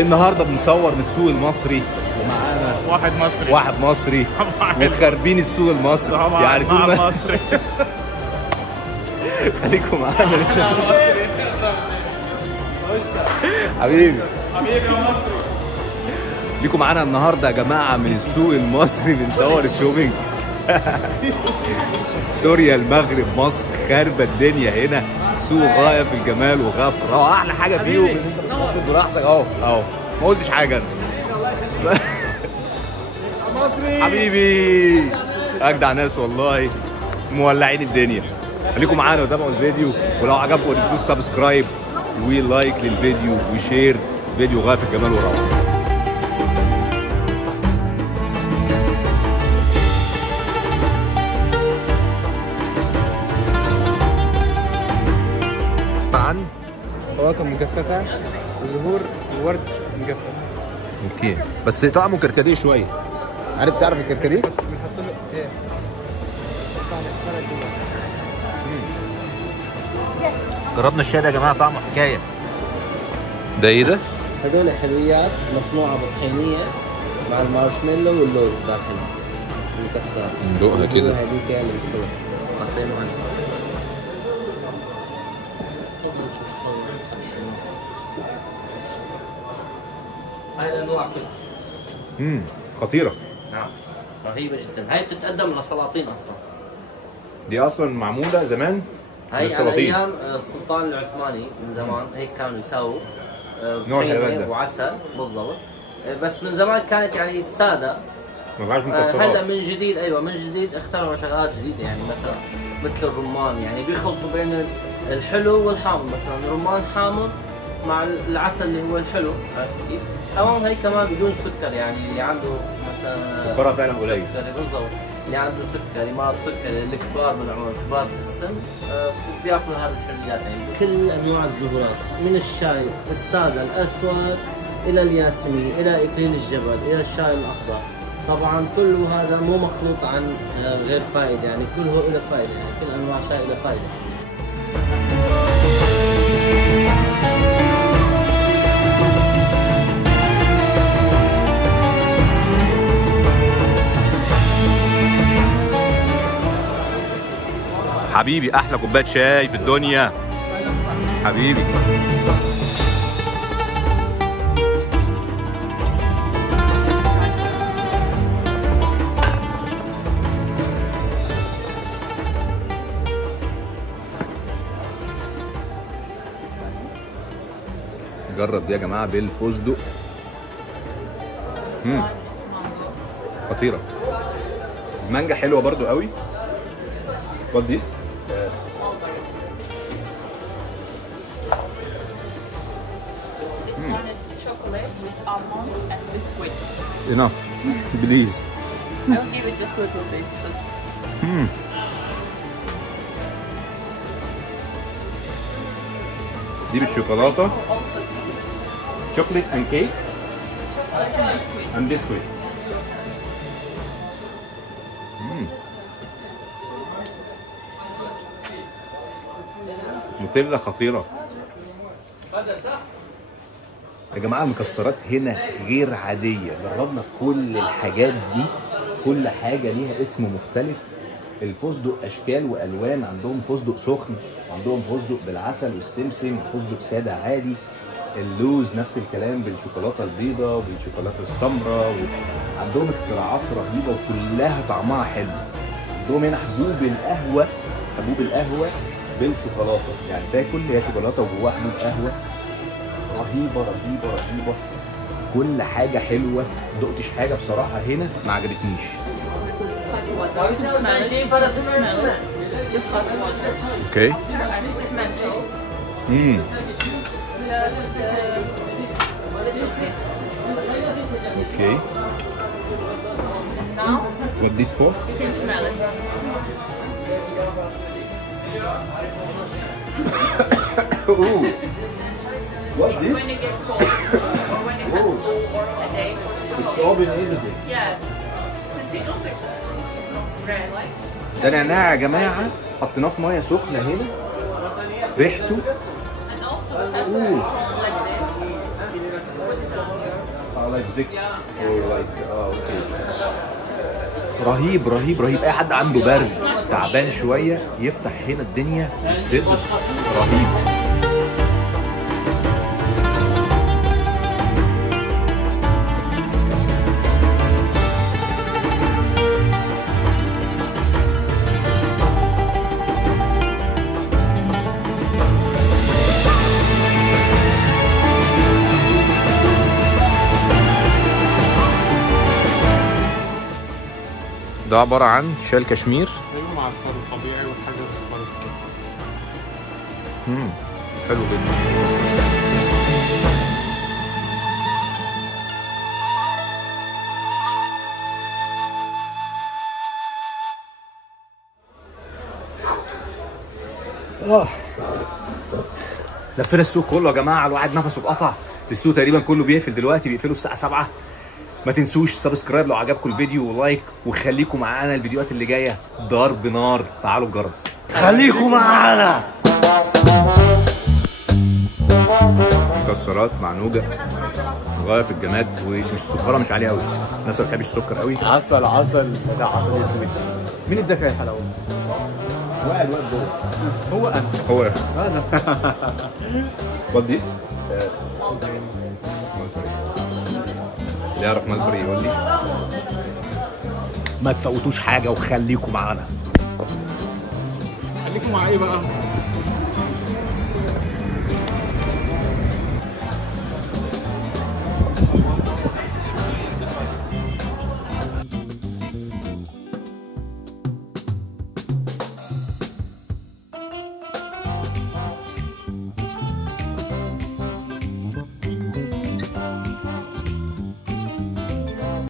النهارده بنصور من السوق المصري ومعانا واحد مصري وخاربين السوق المصري يعني طول ما مصري. خليكم معانا لسه. حبيبي يا مصري، ليكم معانا النهارده يا جماعه من السوق المصري بنصور الشوبينج. سوريا، المغرب، مصر، خاربه الدنيا هنا. سوق غايه في الجمال وغايه في الروعه. احلى حاجه فيهم ان انت بتاخد براحتك اهو ما قلتش حاجه انا. مصري حبيبي، اجدع ناس والله، مولعين الدنيا. خليكم معانا وتابعوا الفيديو، ولو عجبكم ما تنسوش سبسكرايب ولايك للفيديو وشير. فيديو غايه في الجمال والروعه. عن فواكه مجففة وزهور الورد مجفف. اوكي، بس طعمه كركديه شويه. تعرف الكركديه؟ بنحط له ايه؟ جربنا الشاي ده يا جماعه، طعمه حكايه. ده ايه ده؟ هدول حلويات مصنوعة بطحينية مع المارشميلو واللوز داخلها المكسرات. ندوقها كده. هذيك من فوق حاطين عنها. هاي الانواع كلها خطيره. نعم رهيبه جدا. هاي بتتقدم للسلاطين اصلا. دي اصلا معموله زمان. هاي على ايام السلطان العثماني من زمان هيك كانوا يساووا طحينه وعسل بالضبط. بس من زمان كانت يعني الساده. هلا من جديد من جديد اخترعوا شغلات جديده، يعني مثلا مثل الرمان، يعني بيخلطوا بين الحلو والحامض. مثلا الرمان حامض مع العسل اللي هو الحلو، عرفت كيف؟ كمان هي كمان بدون سكر، يعني اللي عنده مثلا سكرها فعلا قليل. بالضبط، اللي عنده سكري مرض سكري، الكبار بالعمر، كبار في السن، بياكلوا هذه الحلويات. يعني كل انواع الزهورات، من الشاي الساده الاسود الى الياسمين الى اكليل الجبل الى الشاي الاخضر. طبعا كله هذا مو مخلوط عن غير فائده، يعني كله له فائده، يعني كل انواع شاي له فائده. حبيبي، احلى كوبايه شاي في الدنيا حبيبي. جرب دي يا جماعه بالفستق. خطيره. المانجا حلوه برضو قوي. What this? This one is chocolate with almond and biscuit. Enough, please. I will give it just a little bit. دي بالشوكولاته. Also cheese. Chocolate and cake Chocolate and biscuit. and biscuit. نوتيلا خطيرة يا جماعة. المكسرات هنا غير عادية. جربنا كل الحاجات دي، كل حاجة ليها اسم مختلف. الفستق أشكال وألوان، عندهم فستق سخن، عندهم فستق بالعسل والسمسم، فستق سادة عادي. اللوز نفس الكلام، بالشوكولاتة البيضاء وبالشوكولاتة السمراء. عندهم اختراعات رهيبة وكلها طعمها حلو. عندهم هنا حبوب القهوة بالشوكولاته، يعني تاكل هي شوكولاته وجواها حبوب قهوه. رهيبه رهيبه رهيبه، كل حاجه حلوه. دقتش حاجه بصراحه هنا ما عجبتنيش. اوكي. اوكي. What this for? You can smell it. Ooh. What It's this? when you get cold or when you have flu or a day or so. It's all been everything. Yes. Since you don't take very light. ده نعناع يا جماعه، حطيناه في ميه سخنه هنا، ريحته. And also with that strong like this, with the لايك فيكس اور لايك اوكي. رهيب رهيب رهيب. اي حد عنده برد تعبان شويه يفتح هنا الدنيا في الصدر. رهيب. ده عبارة عن شال كشمير. ايوه مع الفار الطبيعي والحجر الصغير. حلو جدا. لفينا السوق كله يا جماعة، الواحد نفسه اتقطع. السوق تقريبا كله بيقفل دلوقتي، بيقفلوا الساعة 7. ما تنسوش سبسكرايب لو عجبكم الفيديو ولايك، وخليكم معانا الفيديوهات اللي جايه ضرب نار. فعلوا الجرس، خليكم معانا. مكسرات مع نوجة غايه في الجماد، ومش سكرها مش عاليه قوي. الناس ما بتحبش السكر قوي. عسل عسل. لا عسل اسود. مين اداك الحلاوه؟ واحد جوه. هو انا. هو انا. وات ذيس؟ اللي يعرف مالبري يقول لي. ما تفوتوش حاجه وخليكم معانا. خليكم مع ايه بقى؟